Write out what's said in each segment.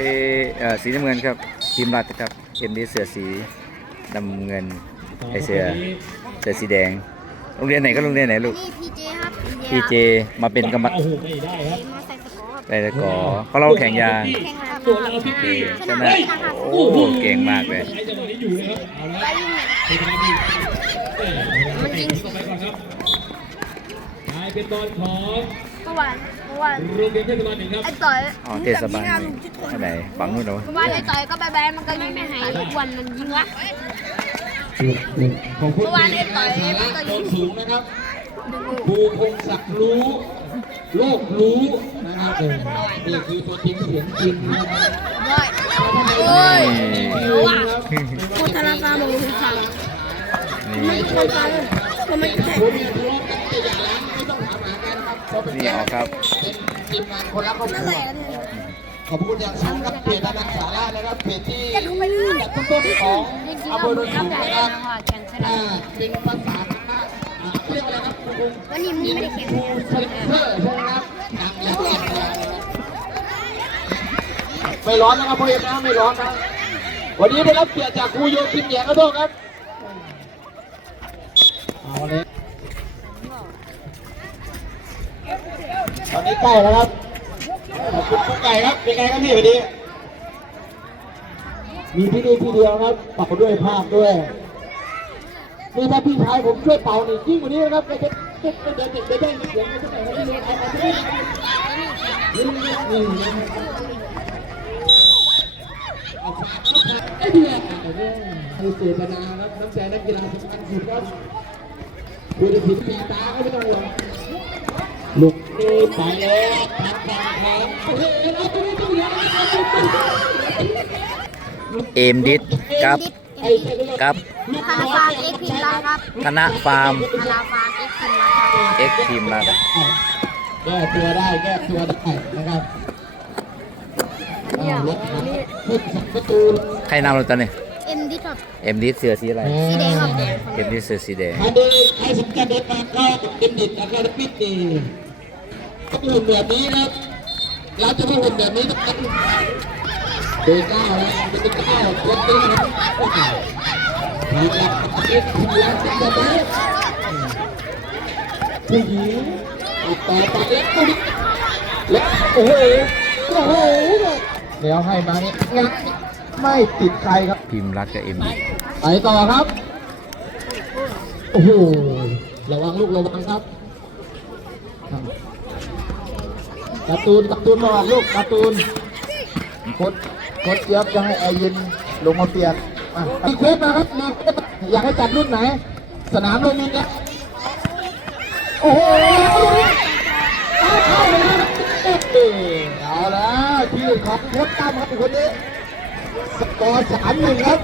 เอ่อเอ่อสีน้ำเงินครับทีมรัฐครับเอ็มดีเสือสีน้ำเงินไอเสือเสือสีแดงโรงเรียนไหนก็โรงเรียนไหนลูกนี่พีเจครับพีเจมาเป็นกรรมโอ้โหไม่ได้ครับมาใส่สกอร์อะไรนะก่อเขาเราแข่งยางแข่งครับตัวเราพิกกี้ชนะโอ้โหเก่งมากเลยใช้จังหวะนี้อยู่นะครับเอาละได้ยิงไหมเทคนิคมันยิงต่อไปก่อนครับกลายเป็นบอลของ เมื่อวานเมื่อวานโรงเรียนเทศบาลหนึ่งครับไอ้ต่อยอ๋อเทศบาลนี่ที่ไหนฝั่งนู้นเหรอเมื่อวานไอ้ต่อยก็แบนๆมันก็ยิงไม่ให้ทุกวันมันยิงวะของผู้เมื่อวานไอ้ต่อยมันก็โดยินงสูงนะครับดึงลูกภูพงศักดิ์รู้ โลกรู้นะครับผมนี่คือตัวจริงเสียงจริงนะครับได้โอ้ยนี่ว่ะโคตรราคาบอกคือข่าวนี่ไม่คนฟังก็ไม่แข่งคุณเนี่ยทะเลาะกันแต่อย่าล้างไม่ต้องถามหากั นครับเพราะเป็นนี่ออกครับทีมงานคนรักครอบคนั่นรัวละขอบคุณอย่างสูงครับเพจนักสาระนะครับเพจที่จะดูไปเรื่อยต้นต้นของอำเราเภอโนนทำสูงได้นะครับแข่งชนะเป็นภาษาทางด้านอ่าเรียกอะไรครับคุณครูวันนี้มึงไม่ได้แข่งเซนเซอร์ใช่ไหมครับหนักแล้วไม่ร้อนนะครับพ่อเอ็มนะไม่ร้อนนะวันนี้ได้รับเกียรติจากครูโยคินแยงกระโดดครับเอาเลย นนี้ใกล้แล้วครับขอบคุณครูไก่ครับเป็นไงครับพี่วันนี้ มีที่นี่ที่เดียวครับเป่าด้วยภาพด้วยนี่ถ้าพี่ชายผมช่วยเป่านี่ยิ่งกว่านี้นะครับจะจะจะจะจะจะได้เสียงจะได้ไม่ได้เอาเอาไปนี่นี่นี่เอาฝากเอาฝากไอ้เดียคือเจตนาครับน้ำใจนักกีฬาสำคัญสุดครับคุณจะผิดปีตาก็ไม่ต้องห่วง ลุกนี่ไปแล้วทางฝั่งของโอ้โหเอาตัวนี้ตัวเดียวเอ็มดิสกับกับธนาคารเอ็กซ์พิมพ์ลาครับคณะฟาร์มธนาคารเอ็กซ์พิมพ์ลาครับเอ็กซ์ทีมรัฐแก้ตัวได้แก้ตัวได้นะครับเอารถครับขึ้นสองประตูใครนำเราตอนนี้เอ็มดิครับเอ็มดิสเสือสีอะไรสีแดงครับเอ็มดิสเสือสีแดงอันนี้ใครสนใจเดินทางเข้าเป็นเด็กอาคาเดมิดี ต้องหุ่นแบบนี้นะครับ เราจะไม่หุ่นแบบนี้นะครับเบอร์เก้าแล้วเบอร์เก้าเบอร์เก้านะครับทีมรับเอ็กซ์ทีมรับจะได้ผู้หญิงต่อไปเอ็กซ์ผู้หญิงและโอ้โหโอ้โหแล้วให้มาเนี่ยงัดไม่ติดใครครับ พิมพ์รัฐกับเอ็มดิสไปต่อครับ โอ้โห ระวังลูกระวังครับ กร์ตูนกร์ตูนมาลูกกร์ตูนโคดโคดเจี๊ยบจะให้แอร์เย็นลงมาเปียนอะมีเควสมาครับมีเควสอยากให้จัดรุ่นไหน สนามเรามีเนี่ยโอ้โหเอาเข้าไปแล้วเอาล้วที่ของโคดตั้มครับคนนี้สกอร์สามหนึ่งครับ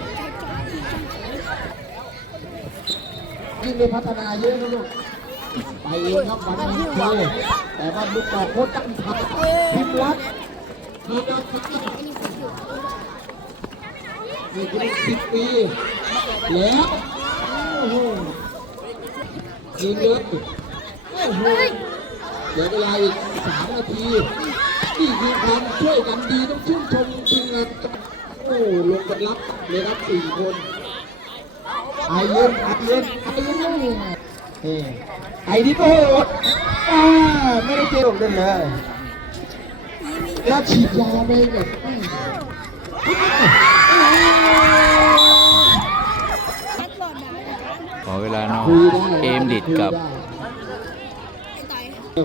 ยิ่งได้พัฒนาเยอะนะลูก ไปเองครับวันนี้เจอแต่ว่าลูกต่อโคตรตั้งทัพพิมพ์รักมีเดินนี่คือสิบปีแล้วโอ้โหยิงเลยโอ้โหเดี๋ยวเวลาอีกสามนาทีนี่คือความช่วยกันดีต้องชื่นชมทีมงานโอ้ลงกันรับเลยครับสี่คนไอเย็นไอเย็นไอเย็น นี่ไอนี่ก็โหดอ่าไม่ได้เจอผมเล่นเลยแล้วฉีดยาไปแบบอื้อขอเวลานอกเอ็มดิสกับ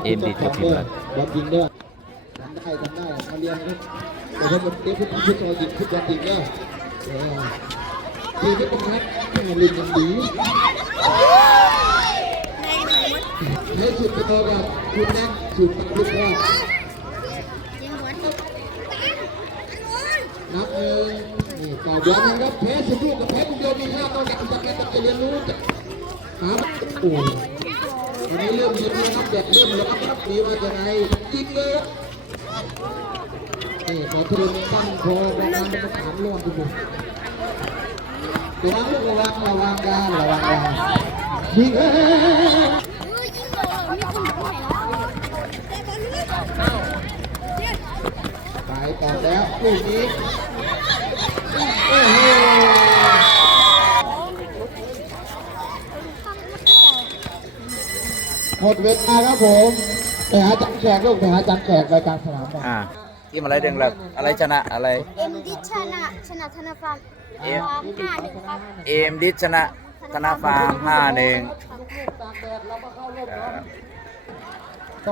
เอ็มดิดกับพิมพ์รัฐบอลยิงด้วยทำได้ทำได้มาเรียนครับแต่ถ้าเป็นเด็กผู้ฟุตซอลยิงฟุตบอลยิงเนี่ยเออคือที่ต้องนัดที่มันเรียนยังดี ให้สุดต่อกับคุณนักสุดคุณพ่อนับหนึ่งนี่ต่อยอมนะครับแพ้สิบลูกกับแพ้คนเดียวมีค่าต้องจากจากการจะเรียนรู้จะหาโอ้ยวันนี้เริ่มเห็นแล้วครับเด็กเริ่มรับครับดีว่าจะไงกินเลยนี่ขอทุนตั้งโพประมาณมาถามรวมทุกคนระวังลูกระวังระวังยารระวังยารยิงเอ้ ยมีคนบอกให้เราตาายก่อนแล้วลูกนี้โอ้โหหมดเวลาครับผมไปหาจังแขกลูกไปหาจังแขกไปกลางสนามไปอ่าทีมอะไรเด้งหลักอะไรชนะอะไรเอ็มดิชนะชนะธนาฟาร์มเอ็มฟาร์มห้าหนึ่งครับเอมดิชนะธนาฟาร์มห้าหนึ่ง